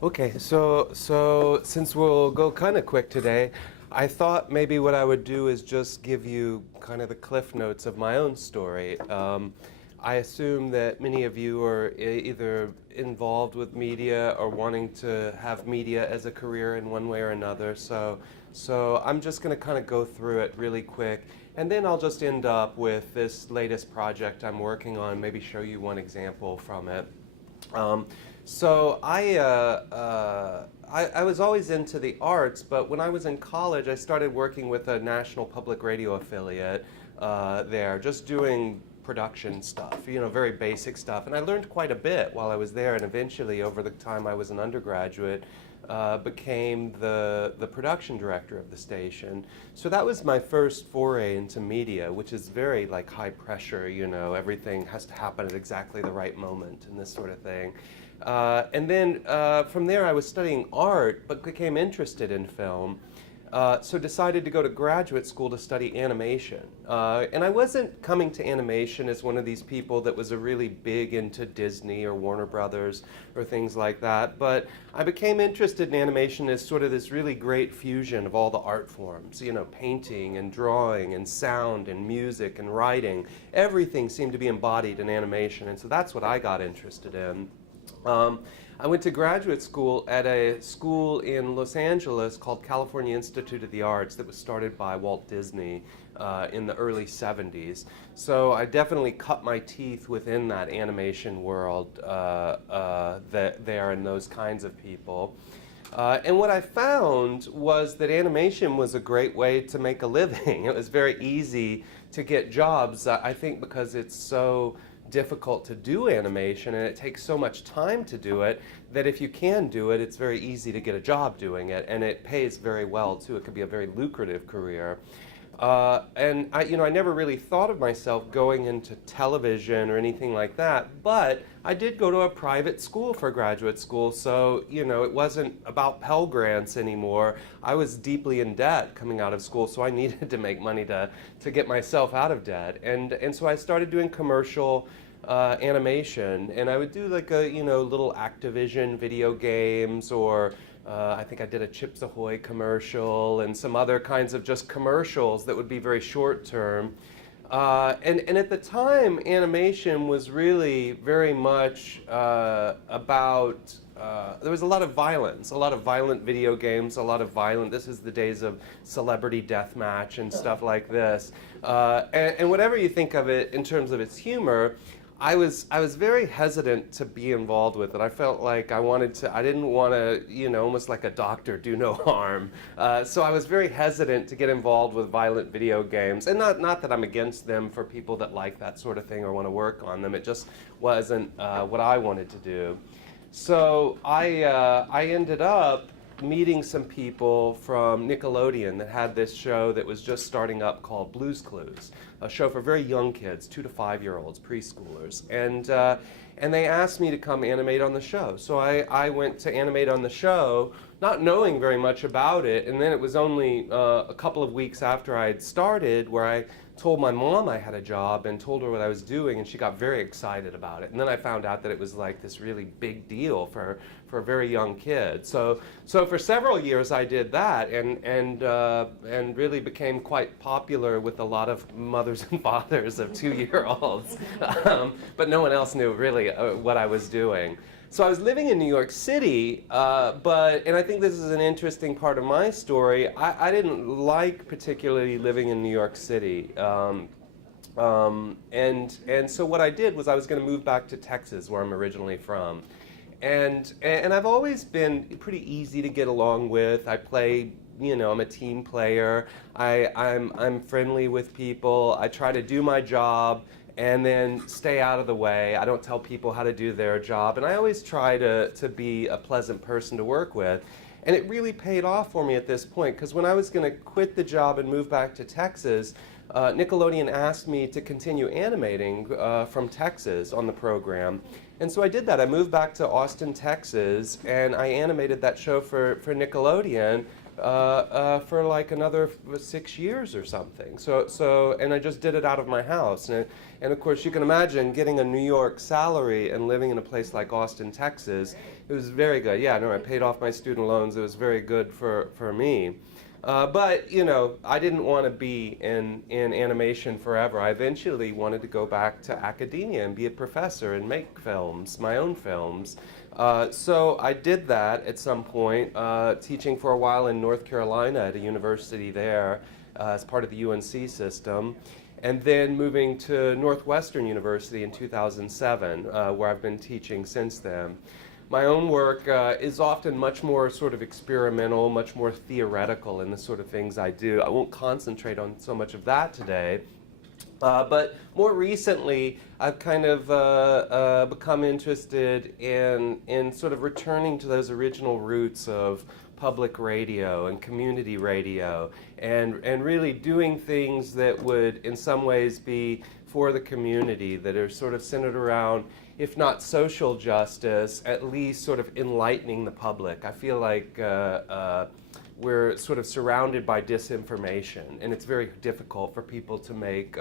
Okay, so since we'll go kind of quick today, I thought maybe what I would do is just give you kind of the cliff notes of my own story. I assume that many of you are either involved with media or wanting to have media as a career in one way or another. So I'm just going to kind of go through it really quick, and then I'll just end up with this latest project I'm working on, maybe show you one example from it. So I was always into the arts, but when I was in college, I started working with a national public radio affiliate there, just doing production stuff, very basic stuff. And I learned quite a bit while I was there, and eventually, over the time I was an undergraduate, became the production director of the station. So that was my first foray into media, which is very like high pressure, everything has to happen at exactly the right moment and this sort of thing. And then from there I was studying art, but became interested in film. So decided to go to graduate school to study animation. And I wasn't coming to animation as one of these people that was really big into Disney or Warner Brothers or things like that, but I became interested in animation as sort of this really great fusion of all the art forms, painting and drawing and sound and music and writing. Everything seemed to be embodied in animation, and so that's what I got interested in. I went to graduate school at a school in Los Angeles called California Institute of the Arts that was started by Walt Disney in the early 70s. So I definitely cut my teeth within that animation world there and those kinds of people. And what I found was that animation was a great way to make a living. It was very easy to get jobs, I think because it's so difficult to do animation and it takes so much time to do it that if you can do it, it's very easy to get a job doing it, and it pays very well too. It could be a very lucrative career. And I never really thought of myself going into television or anything like that, but I did go to a private school for graduate school, so it wasn't about Pell Grants anymore. I was deeply in debt coming out of school, so I needed to make money to get myself out of debt, and so I started doing commercial animation, and I would do like a little Activision video games, or I think I did a Chips Ahoy commercial and some other kinds of just commercials that would be very short term. And at the time, animation was really very much about, there was a lot of violence, a lot of violent video games, this is the days of celebrity deathmatch and stuff like this. And whatever you think of it in terms of its humor, I was very hesitant to be involved with it. I felt like I didn't want to, almost like a doctor, do no harm. So I was very hesitant to get involved with violent video games. And not that I'm against them for people that like that sort of thing or want to work on them. It just wasn't what I wanted to do. So I ended up meeting some people from Nickelodeon that had this show that was just starting up called Blue's Clues, a show for very young kids, 2 to 5 year olds, preschoolers. And they asked me to come animate on the show. So I went to animate on the show, not knowing very much about it. And then it was only a couple of weeks after I had started where I told my mom I had a job and told her what I was doing, and she got very excited about it. And then I found out that it was like this really big deal for a very young kid. So for several years I did that, and really became quite popular with a lot of mothers and fathers of 2-year-olds. But no one else knew really what I was doing. So I was living in New York City, and I think this is an interesting part of my story. I didn't like particularly living in New York City. And so what I did was I was going to move back to Texas, where I'm originally from. And I've always been pretty easy to get along with. I play, I'm a team player. I'm friendly with people. I try to do my job and then stay out of the way. I don't tell people how to do their job, and I always try to be a pleasant person to work with. And it really paid off for me at this point, because when I was going to quit the job and move back to Texas, Nickelodeon asked me to continue animating from Texas on the program. And so I did that. I moved back to Austin, Texas, and I animated that show for Nickelodeon for like another 6 years or something. And I just did it out of my house. And of course, you can imagine getting a New York salary and living in a place like Austin, Texas. It was very good. Yeah, no, I paid off my student loans. It was very good for me. But, you know, I didn't want to be in animation forever. I eventually wanted to go back to academia and be a professor and make films, my own films. So I did that at some point, teaching for a while in North Carolina at a university there as part of the UNC system, and then moving to Northwestern University in 2007, where I've been teaching since then. My own work is often much more sort of experimental, much more theoretical in the sort of things I do. I won't concentrate on so much of that today. But more recently, I've kind of become interested in sort of returning to those original roots of public radio and community radio, and really doing things that would in some ways be for the community, that are sort of centered around, if not social justice, at least sort of enlightening the public. I feel like we're sort of surrounded by disinformation, and it's very difficult for people to make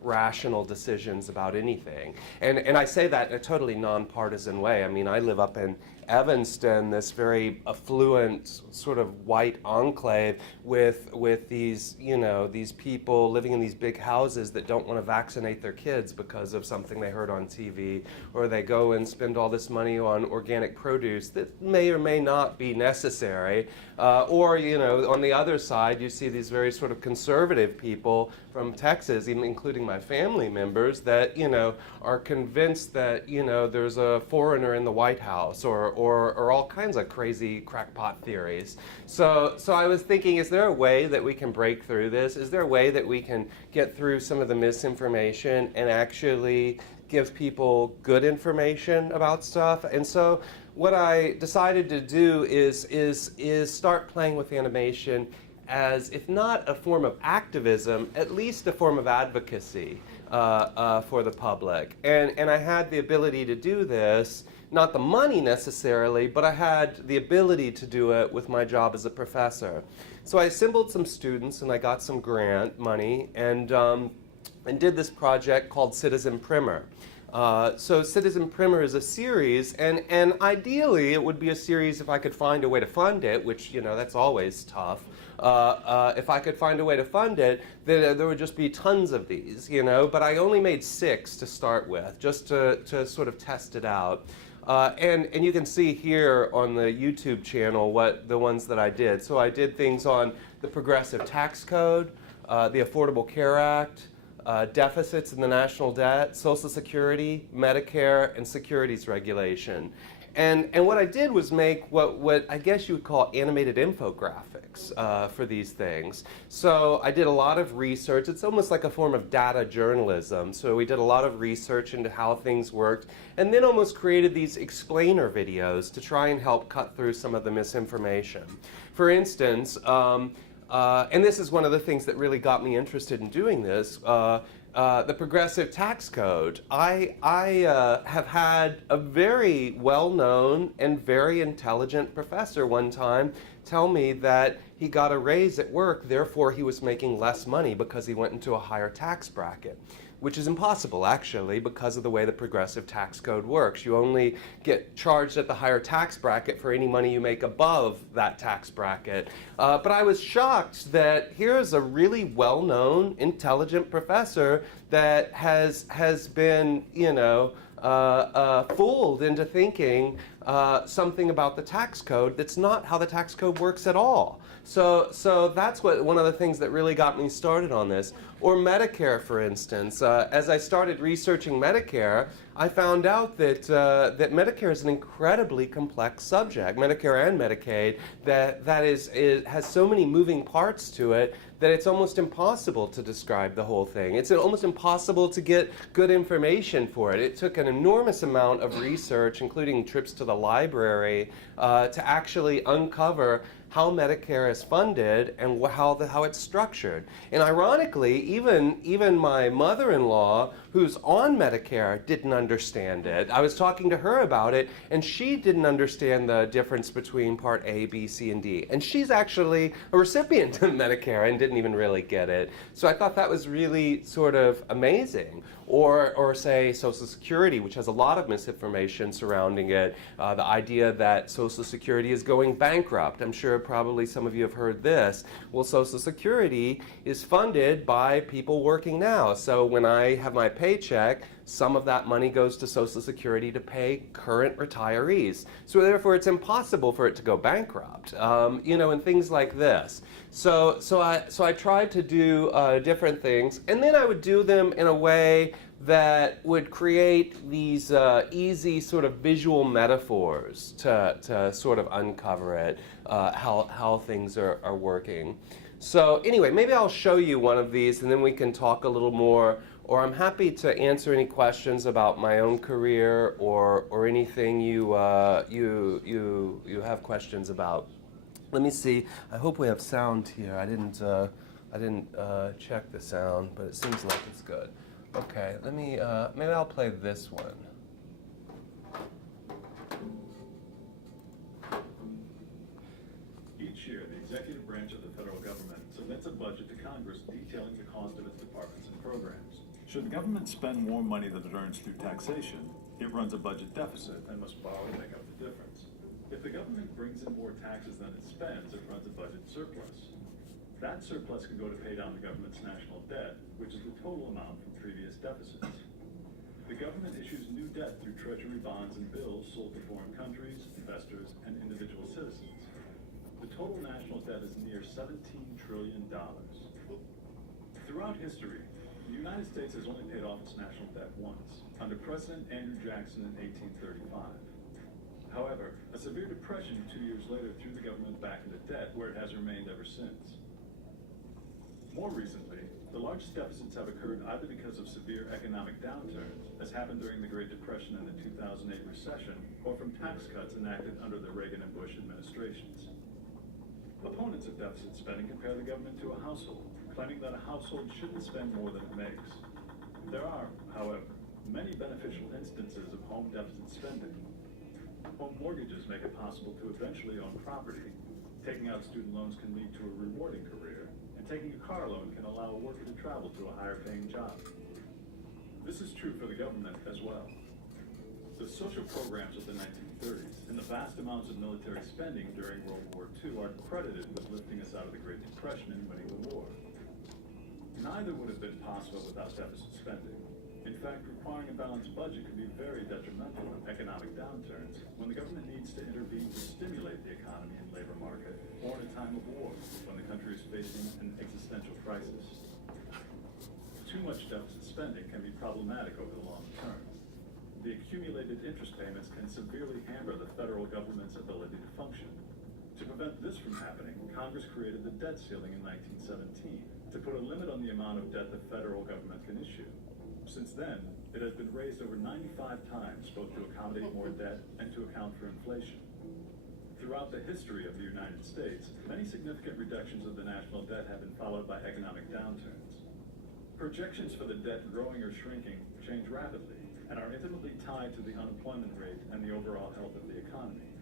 rational decisions about anything. And I say that in a totally nonpartisan way. I mean, I live up in Evanston, this very affluent sort of white enclave with these, you know, these people living in these big houses that don't want to vaccinate their kids because of something they heard on TV, or they go and spend all this money on organic produce that may or may not be necessary. Or, you know, on the other side, you see these very sort of conservative people from Texas, even including my family members, that, you know, are convinced that, you know, there's a foreigner in the White House, or all kinds of crazy crackpot theories. So I was thinking, is there a way that we can break through this? Is there a way that we can get through some of the misinformation and actually give people good information about stuff? And so what I decided to do is start playing with animation as, if not a form of activism, at least a form of advocacy for the public. And I had the ability to do this, not the money necessarily, but I had the ability to do it with my job as a professor. So I assembled some students and I got some grant money and did this project called Citizen Primer. So Citizen Primer is a series, and ideally it would be a series if I could find a way to fund it, which, you know, that's always tough. If I could find a way to fund it, then there would just be tons of these, you know, but I only made 6 to start with, just to sort of test it out. And you can see here on the YouTube channel what the ones that I did. So I did things on the Progressive Tax Code, the Affordable Care Act, deficits in the national debt, Social Security, Medicare, and securities regulation. And what I did was make what I guess you would call animated infographics for these things. So I did a lot of research. It's almost like a form of data journalism. So we did a lot of research into how things worked, and then almost created these explainer videos to try and help cut through some of the misinformation. For instance, and this is one of the things that really got me interested in doing this, the Progressive Tax Code. I have had a very well-known and very intelligent professor one time tell me that he got a raise at work, therefore he was making less money because he went into a higher tax bracket, which is impossible, actually, because of the way the Progressive Tax Code works. You only get charged at the higher tax bracket for any money you make above that tax bracket. But I was shocked that here's a really well-known, intelligent professor that has been, you know, fooled into thinking something about the tax code that's not how the tax code works at all. So that's one of the things that really got me started on this. Or Medicare, for instance. As I started researching Medicare, I found out that Medicare is an incredibly complex subject, Medicare and Medicaid, that has so many moving parts to it that it's almost impossible to describe the whole thing. It's almost impossible to get good information for it. It took an enormous amount of research, including trips to the library, to actually uncover how Medicare is funded and how it's structured. And ironically, even my mother-in-law, who's on Medicare, didn't understand it. I was talking to her about it, and she didn't understand the difference between Part A, B, C, and D. And she's actually a recipient of Medicare and didn't even really get it. So I thought that was really sort of amazing. Or say Social Security, which has a lot of misinformation surrounding it. The idea that Social Security is going bankrupt. I'm sure probably some of you have heard this. Well, Social Security is funded by people working now. So when I have my paycheck, some of that money goes to Social Security to pay current retirees. So therefore, it's impossible for it to go bankrupt, and things like this. So I tried to do different things, and then I would do them in a way that would create these easy sort of visual metaphors to sort of uncover it, how things are working. So anyway, maybe I'll show you one of these, and then we can talk a little more. Or I'm happy to answer any questions about my own career or anything you have questions about. Let me see. I hope we have sound here. I didn't check the sound, but it seems like it's good. Okay, let me. Maybe I'll play this one. Each year, the executive branch of the federal government submits a budget to Congress detailing the cost of its departments and programs. Should the government spend more money than it earns through taxation, it runs a budget deficit and must borrow to make up the difference. If the government brings in more taxes than it spends, it runs a budget surplus. That surplus can go to pay down the government's national debt, which is the total amount from previous deficits. The government issues new debt through treasury bonds and bills sold to foreign countries, investors, and individual citizens. The total national debt is near $17 trillion. Throughout history, the United States has only paid off its national debt once, under President Andrew Jackson in 1835. However, a severe depression 2 years later threw the government back into debt, where it has remained ever since. More recently, the largest deficits have occurred either because of severe economic downturns, as happened during the Great Depression and the 2008 recession, or from tax cuts enacted under the Reagan and Bush administrations. Opponents of deficit spending compare the government to a household, claiming that a household shouldn't spend more than it makes. There are, however, many beneficial instances of home deficit spending. Home mortgages make it possible to eventually own property. Taking out student loans can lead to a rewarding career, and taking a car loan can allow a worker to travel to a higher paying job. This is true for the government as well. The social programs of the 1930s and the vast amounts of military spending during World War II are credited with lifting us out of the Great Depression and winning the war. Neither would have been possible without deficit spending. In fact, requiring a balanced budget can be very detrimental in economic downturns when the government needs to intervene to stimulate the economy and labor market, or in a time of war when the country is facing an existential crisis. Too much deficit spending can be problematic over the long term. The accumulated interest payments can severely hamper the federal government's ability to function. To prevent this from happening, Congress created the debt ceiling in 1917 to put a limit on the amount of debt the federal government can issue. Since then, it has been raised over 95 times, both to accommodate more debt and to account for inflation. Throughout the history of the United States, many significant reductions of the national debt have been followed by economic downturns. Projections for the debt growing or shrinking change rapidly and are intimately tied to the unemployment rate and the overall health of the economy.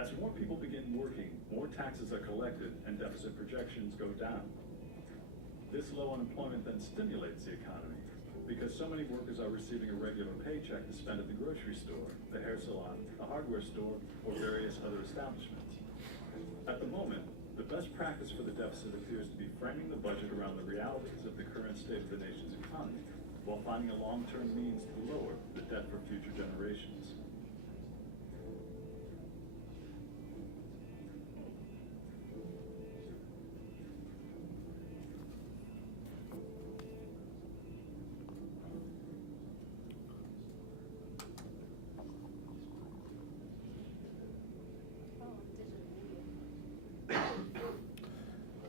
As more people begin working, more taxes are collected and deficit projections go down. This low unemployment then stimulates the economy, because so many workers are receiving a regular paycheck to spend at the grocery store, the hair salon, the hardware store, or various other establishments. At the moment, the best practice for the deficit appears to be framing the budget around the realities of the current state of the nation's economy, while finding a long-term means to lower the debt for future generations.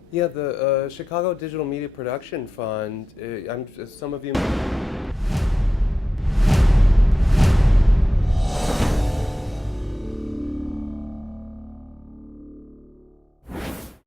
Yeah, the Chicago Digital Media Production Fund, some of you